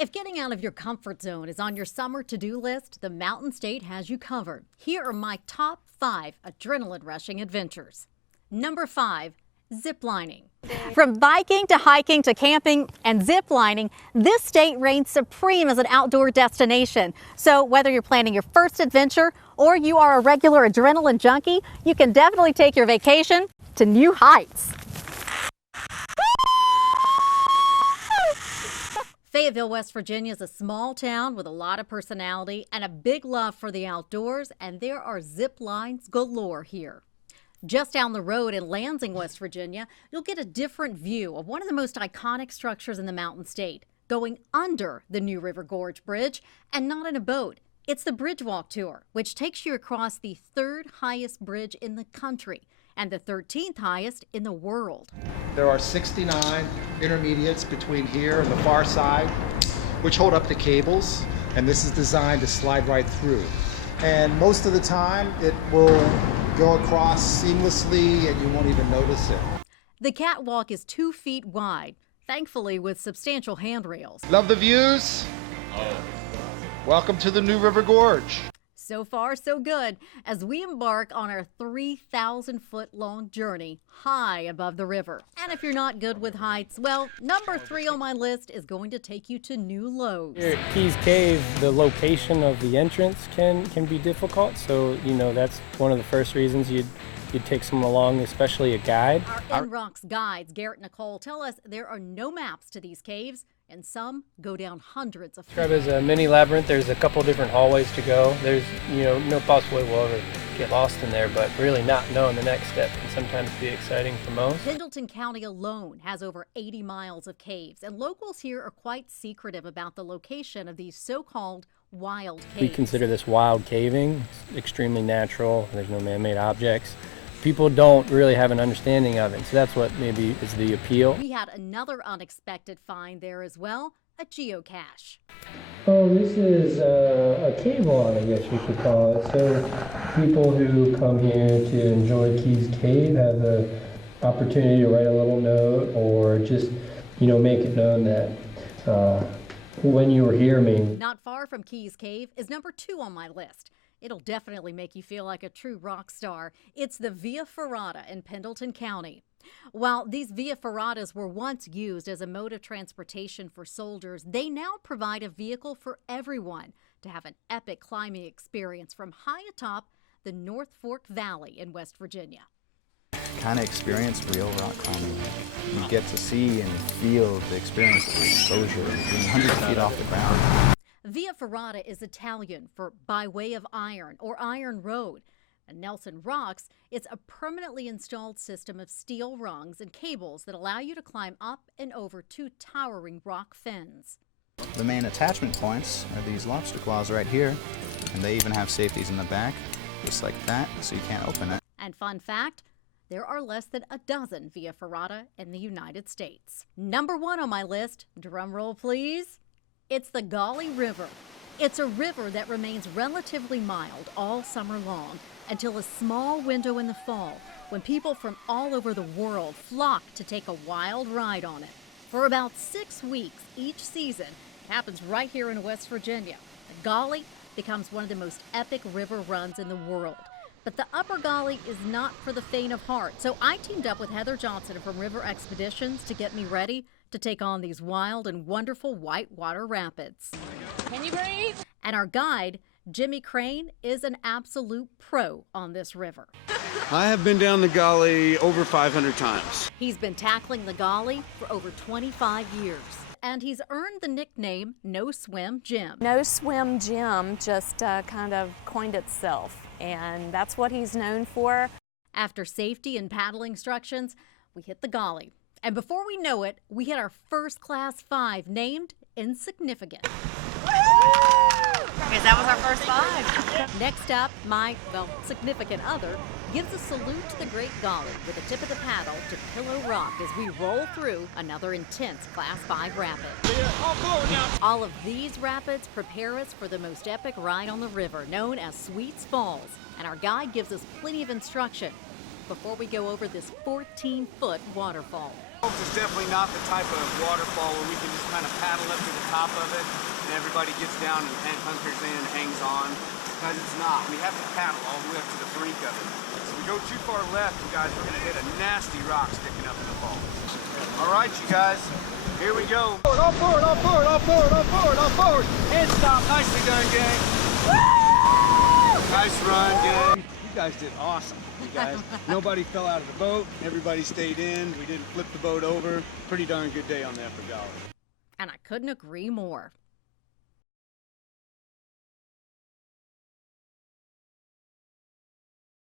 If getting out of your comfort zone is on your summer to-do list, the Mountain State has you covered. Here are my top 5 adrenaline-rushing adventures. Number 5, ziplining. From biking to hiking to camping and ziplining, this state reigns supreme as an outdoor destination. So whether you're planning your first adventure or you are a regular adrenaline junkie, you can definitely take your vacation to new heights. Fayetteville, West Virginia is a small town with a lot of personality and a big love for the outdoors, and there are zip lines galore here. Just down the road in Lansing, West Virginia, you'll get a different view of one of the most iconic structures in the Mountain State, going under the New River Gorge Bridge and not in a boat. It's the Bridge Walk Tour, which takes you across the 3rd highest bridge in the country and the 13th highest in the world. There are 69 intermediates between here and the far side, which hold up the cables, and this is designed to slide right through. And most of the time, it will go across seamlessly and you won't even notice it. The catwalk is 2 feet wide, thankfully with substantial handrails. Love the views? Welcome to the New River Gorge. So far, so good, as we embark on our 3,000-foot-long journey high above the river. And if you're not good with heights, well, number 3 on my list is going to take you to new lows. Here at Keys Cave, the location of the entrance can be difficult, so that's one of the first reasons you'd take someone along, especially a guide. Our In-Rocks guides, Garrett and Nicole, tell us there are no maps to these caves, and some go down hundreds of feet. Described as a mini labyrinth. There's a couple different hallways to go. There's no possible way we'll ever get lost in there, but really not knowing the next step can sometimes be exciting for most. Pendleton County alone has over 80 miles of caves, and locals here are quite secretive about the location of these so-called wild caves. We consider this wild caving. It's extremely natural. There's no man-made objects. People don't really have an understanding of it, so that's what maybe is the appeal. We had another unexpected find there as well, a geocache. Oh, this is a cave lawn, I guess you could call it. So people who come here to enjoy Keys Cave have the opportunity to write a little note or just, make it known that when you were here, maybe. Not far from Keys Cave is number 2 on my list. It'll definitely make you feel like a true rock star. It's the Via Ferrata in Pendleton County. While these Via Ferratas were once used as a mode of transportation for soldiers, they now provide a vehicle for everyone to have an epic climbing experience from high atop the North Fork Valley in West Virginia. Kind of experience real rock climbing. You get to see and feel the experience of exposure, being hundreds of feet off the ground. Via Ferrata is Italian for by way of iron or iron road. And Nelson Rocks, it's a permanently installed system of steel rungs and cables that allow you to climb up and over 2 towering rock fins. The main attachment points are these lobster claws right here, and they even have safeties in the back, just like that, so you can't open it. And fun fact, there are less than a dozen Via Ferrata in the United States. Number 1 on my list, drum roll please. It's the Gauley River. It's a river that remains relatively mild all summer long until a small window in the fall when people from all over the world flock to take a wild ride on it. For about 6 weeks each season, it happens right here in West Virginia. The Gauley becomes one of the most epic river runs in the world. But the Upper Gauley is not for the faint of heart, so I teamed up with Heather Johnson from River Expeditions to get me ready to take on these wild and wonderful whitewater rapids. Can you breathe? And our guide, Jimmy Crane, is an absolute pro on this river. I have been down the Gauley over 500 times. He's been tackling the Gauley for over 25 years. And he's earned the nickname No Swim Jim. No Swim Jim just kind of coined itself, and that's what he's known for. After safety and paddle instructions, we hit the Gauley. And before we know it, we hit our first class 5 named Insignificant. Because that was our first 5. Next up, my, significant other gives a salute to the Great Gauley with the tip of the paddle to Pillow Rock as we roll through another intense Class 5 rapid. All of these rapids prepare us for the most epic ride on the river, known as Sweets Falls, and our guide gives us plenty of instruction before we go over this 14-foot waterfall. It's definitely not the type of waterfall where we can just kind of paddle up to the top of it and everybody gets down and hunkers in and hangs on. Because it's not. We have to paddle all the way up to the brink of it. So we go too far left, you guys, we're going to hit a nasty rock sticking up in the fall. All right, you guys, here we go. All forward, all forward, all forward, all forward, all forward. And stop. Nicely done, gang. Woo! Nice run, gang. You guys did awesome. You guys, nobody fell out of the boat. Everybody stayed in. We didn't flip the boat over. Pretty darn good day on that for Gauley. And I couldn't agree more.